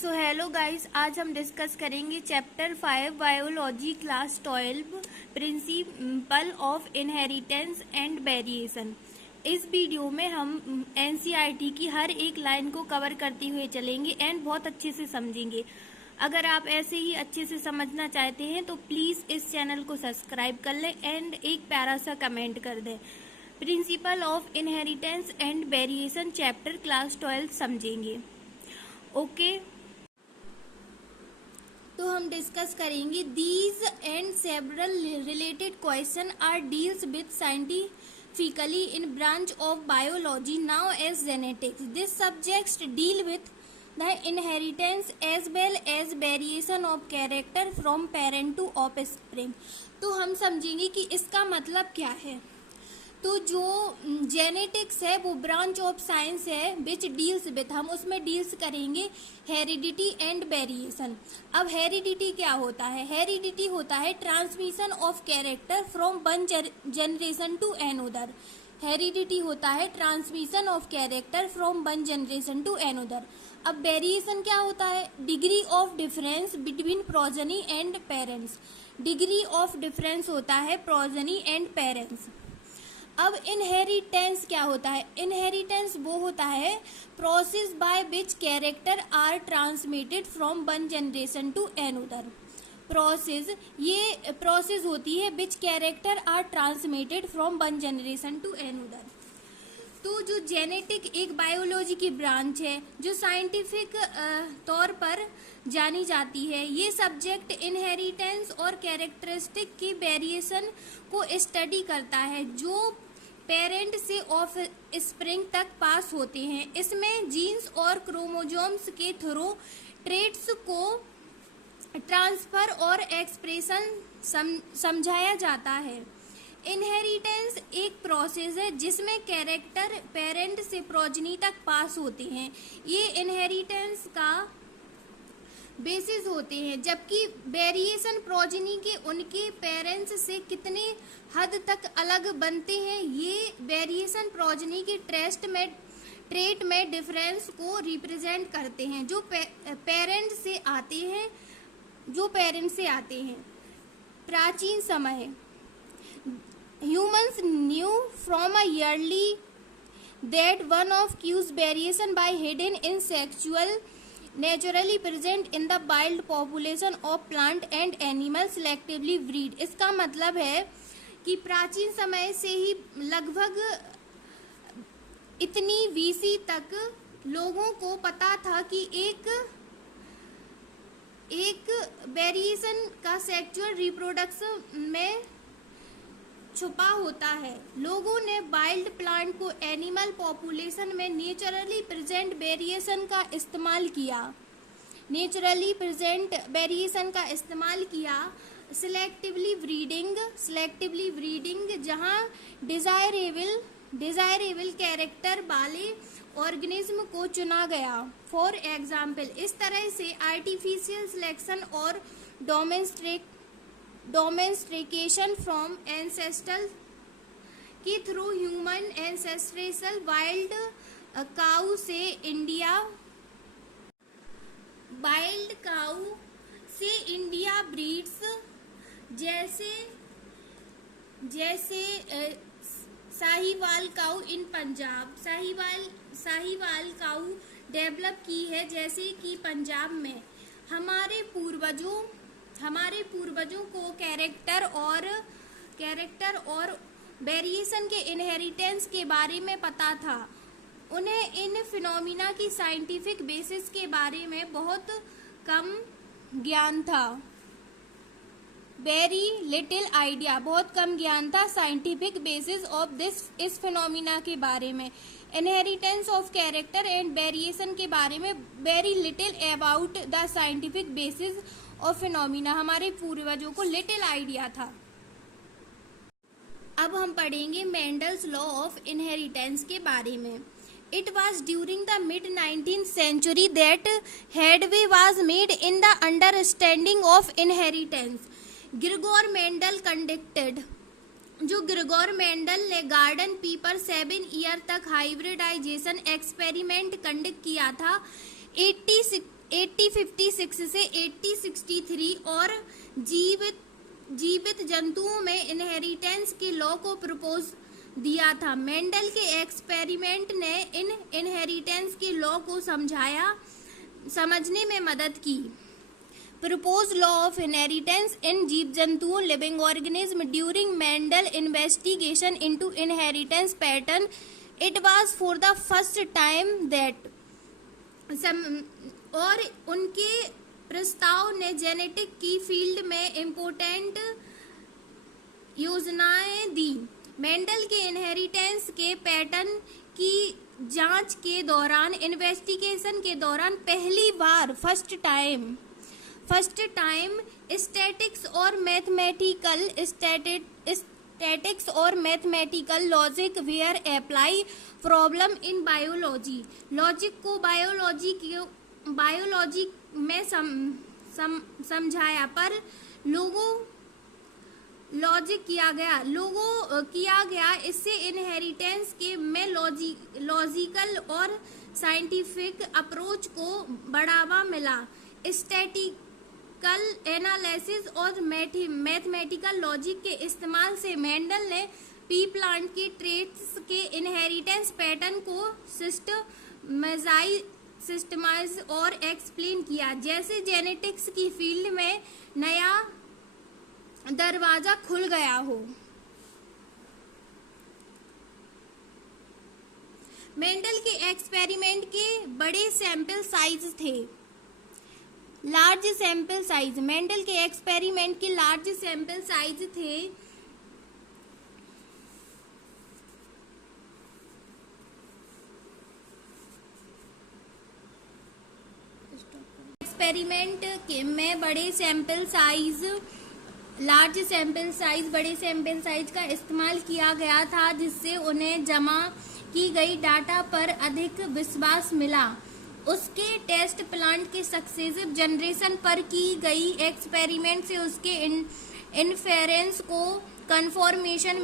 So hello guys, आज हम discuss करेंगे chapter 5 biology class 12 principal of inheritance and variation. इस वीडियो में हम एनसीईआरटी की हर एक लाइन को कवर करते हुए चलेंगे एंड बहुत अच्छे से समझेंगे। अगर आप ऐसे ही अच्छे से समझना चाहते हैं तो प्लीज़ इस चैनल को सब्सक्राइब कर लें एंड एक प्यारा सा कमेंट कर दें। Principle of inheritance and variation chapter class 12 समझेंगे। ओके, तो हम डिस्कस करेंगे these and several related question are deals with scientifically in branch of biology now as genetics. This subjects deal with the inheritance as well as variation of character from parent to offspring. तो हम समझेंगे कि इसका मतलब क्या है। तो जो जेनेटिक्स है वो ब्रांच ऑफ साइंस है विच डील्स विथ, हम उसमें डील्स करेंगे हेरिडिटी एंड वेरिएशन। अब हेरिडिटी क्या होता है? हेरिडिटी होता है transmission of character from one generation to another. Heredity होता है transmission of character from one generation to another. अब वेरिएशन क्या होता है? Degree of difference between progeny and parents. Degree of difference होता है प्रोजेनी एंड पेरेंट्स। अब inheritance क्या होता है? इनहेरिटेंस वो होता है process by which character are transmitted from one generation to another. Process, ये प्रोसेस होती है which character are transmitted from one generation to another. तो जो जेनेटिक एक बायोलॉजी की ब्रांच है जो साइंटिफिक तौर पर जानी जाती है, ये सब्जेक्ट इनहेरिटेंस और कैरेक्टरिस्टिक की वेरिएशन को स्टडी करता है जो पेरेंट से ऑफ स्प्रिंग तक पास होते हैं। इसमें जीन्स और क्रोमोजोम्स के थ्रू ट्रेट्स को ट्रांसफर और एक्सप्रेशन समझाया जाता है। इनहेरिटेंस एक प्रोसेस है जिसमें कैरेक्टर पेरेंट से प्रोजनी तक पास होते हैं। ये इनहेरिटेंस का बेसिस होते हैं, जबकि वेरिएशन प्रोजनी के उनके पेरेंट्स से कितने हद तक अलग बनते हैं ये वेरिएशन प्रोजनी के ट्रेट में डिफरेंस को रिप्रेजेंट करते हैं जो पेरेंट से आते हैं। प्राचीन समय humans knew from a early that one of cues variation by hidden in sexual naturally present in the wild population of plant and animal selectively breed। इसका मतलब है कि प्राचीन समय से ही लगभग इतनी बीसी तक लोगों को पता था कि एक वेरिएशन का सेक्सुअल रिप्रोडक्शन में छुपा होता है। लोगों ने वाइल्ड प्लांट को एनिमल पॉपुलेशन में नेचुरली प्रेजेंट वेरिएशन का इस्तेमाल किया। सिलेक्टिवली ब्रीडिंग जहां डिजायरेबल कैरेक्टर वाले ऑर्गेनिज्म को चुना गया। फॉर एग्जाम्पल, इस तरह से आर्टिफिशियल सिलेक्शन और डोमेस्टिकेशन फ्रॉम एंसेस्ट्रल के थ्रू ह्यूमन एंसेस्ट्रल वाइल्ड काऊ से इंडिया ब्रीड्स जैसे साहिवाल काऊ इन पंजाब। साहिवाल काऊ डेवलप की है जैसे कि पंजाब में। हमारे पूर्वजों को कैरेक्टर और वेरिएशन के इनहेरिटेंस के बारे में पता था। उन्हें इन फिनोमिना की साइंटिफिक बेसिस के बारे में बहुत कम ज्ञान था। वेरी लिटिल आइडिया, बहुत कम ज्ञान था साइंटिफिक बेसिस ऑफ इस फिनोमिना के बारे में। Inheritance of character and variation के बारे में very little about the scientific basis of phenomena, हमारे पूर्वजों को लिटिल आइडिया था। अब हम पढ़ेंगे मेंडल्स लॉ ऑफ इनहेरिटेंस के बारे में। It was during the mid-19th century that headway was made in the understanding of inheritance. Grigor Mendel ने गार्डन पी पर 7 ईयर तक हाइब्रिडाइजेशन एक्सपेरिमेंट कंडक्ट किया था। 1856 से 1863 और जीवित जंतुओं में इनहेरिटेंस के लॉ को प्रपोज दिया था। मेंडल के एक्सपेरिमेंट ने इन इनहेरिटेंस के लॉ को समझने में मदद की। Proposed law of inheritance in जीव जंतुओं living organism during Mendel investigation into inheritance pattern, it was for the first time that और उनके प्रस्ताव ने जेनेटिक की फील्ड में इम्पोर्टेंट योजनाएं दी। मेंडल के इनहेरिटेंस के पैटर्न की जांच के दौरान, इन्वेस्टिगेशन के दौरान पहली बार फर्स्ट टाइम स्टैटिक्स और mathematical logic were apply problem in biology. Logic को बायोलॉजी में समझाया पर लॉजिक किया गया। इससे इनहेरिटेंस के में लॉजिकल और साइंटिफिक अप्रोच को बढ़ावा मिला। स्टैटिकल एनालिसिस और मैथमेटिकल लॉजिक के इस्तेमाल से मेंडल ने पी प्लांट के ट्रेट्स के इनहेरिटेंस पैटर्न को सिस्टमाइज और एक्सप्लेन किया, जैसे जेनेटिक्स की फील्ड में नया दरवाजा खुल गया हो। मेंडल के एक्सपेरिमेंट के बड़े सैंपल साइज थे। लार्ज सैंपल साइज, मेंडल के एक्सपेरिमेंट के लार्ज सैंपल साइज थे। एक्सपेरिमेंट के में बड़े सैंपल साइज का इस्तेमाल किया गया था, जिससे उन्हें जमा की गई डाटा पर अधिक विश्वास मिला। उसके टेस्ट प्लांट के सक्सेसिव जनरेशन पर की गई एक्सपेरिमेंट से उसके इन्फेरेंस को कन्फर्मेशन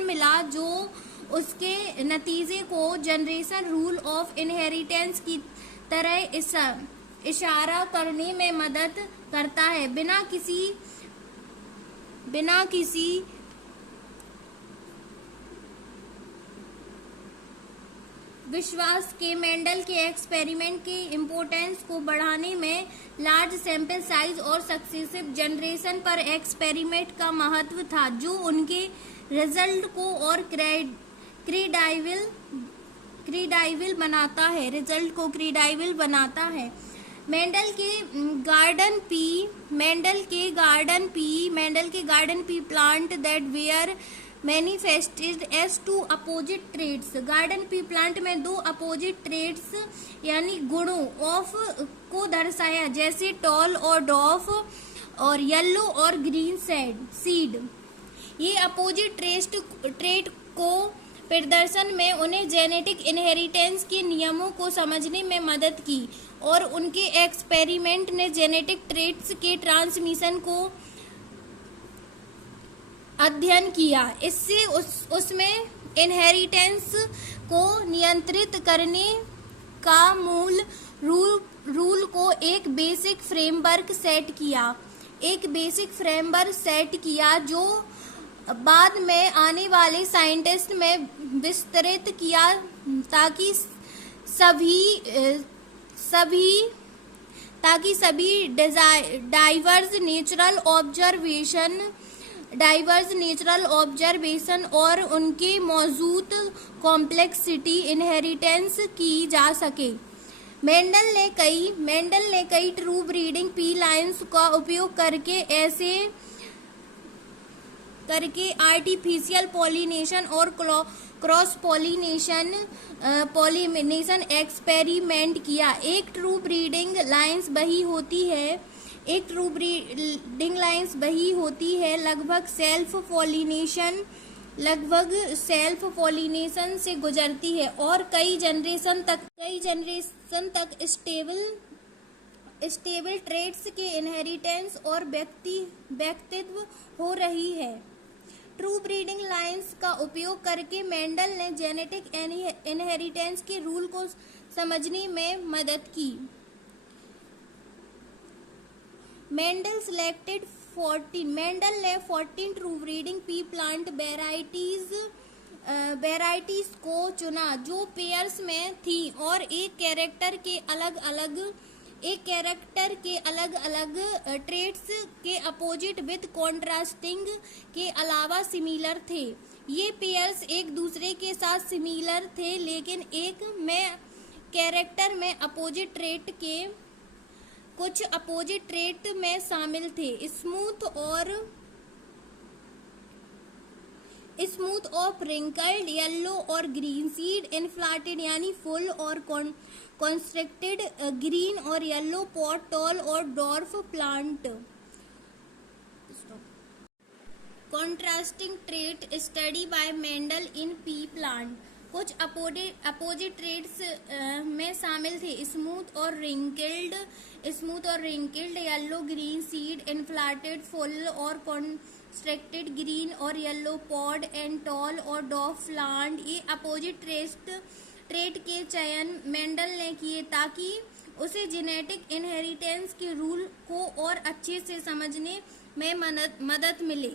मिला, जो उसके नतीजे को जनरेशन रूल ऑफ इनहेरिटेंस की तरह इशारा करने में मदद करता है। बिना किसी विश्वास के मेंडल के एक्सपेरिमेंट की इम्पोर्टेंस को बढ़ाने में लार्ज सैंपल साइज और सक्सेसिव जनरेशन पर एक्सपेरिमेंट का महत्व था, जो उनके रिजल्ट को और क्रेडिबल बनाता है। मेंडल के garden pea plant that were manifested as two opposite traits. Garden pea plant में दो अपोजिट ट्रेड्स यानी गुणों ऑफ को दर्शाया, जैसे टॉल और डॉफ और येलो और ग्रीन सीड। ये अपोजिट ट्रेड को प्रदर्शन में उन्हें जेनेटिक इनहेरिटेंस के नियमों को समझने में मदद की, और उनके एक्सपेरिमेंट ने जेनेटिक ट्रेड्स के ट्रांसमिशन को अध्ययन किया। इससे उसमें इनहेरिटेंस को नियंत्रित करने का मूल रूल को एक बेसिक फ्रेमवर्क सेट किया, जो बाद में आने वाले साइंटिस्ट में विस्तृत किया, ताकि सभी डाइवर्स नेचुरल ऑब्जर्वेशन और उनके मौजूद कॉम्प्लेक्सिटी इनहेरिटेंस की जा सके। मेंडल ने कई ट्रू ब्रीडिंग पी लाइन्स का उपयोग करके आर्टिफिशियल पॉलिनेशन और क्रॉस पॉलिनेशन एक्सपेरिमेंट किया। एक ट्रू ब्रीडिंग लाइन्स वही होती है लगभग सेल्फ पॉलिनेशन से गुजरती है और कई जनरेशन तक स्टेबल ट्रेड्स के इनहेरिटेंस और व्यक्तित्व हो रही है। ट्रू ब्रीडिंग लाइन्स का उपयोग करके मेंडल ने जेनेटिक इनहेरिटेंस के रूल को समझने में मदद की। मेंडल ने 14 true breeding P plant varieties को चुना जो पेयर्स में थी और एक कैरेक्टर के अलग अलग ट्रेट्स के अपोजिट विद कॉन्ट्रास्टिंग के अलावा सिमिलर थे। ये पेयर्स एक दूसरे के साथ सिमिलर थे लेकिन एक में कैरेक्टर में कुछ अपोजिट ट्रेट में शामिल थे। स्मूथ और प्रिंकल्ड, येलो और ग्रीन, सीड इनफ्लाटेड यानी फुल और कॉन्स्ट्रिक्टेड, ग्रीन और येलो पॉट, टॉल और dwarf plant. Contrasting trait study by Mendel in pea plant. कुछ अपोजिट ट्रेट्स में शामिल थे। स्मूथ और wrinkled, yellow green, seed inflated, full और कॉन्स्ट्रिक्टेड, ग्रीन और येलो पॉड एंड टॉल और डॉर्फ प्लांट। ये अपोजिट ट्रेट के चयन मेंडल ने किए ताकि उसे जेनेटिक इनहेरिटेंस के रूल को और अच्छे से समझने में मदद मिले।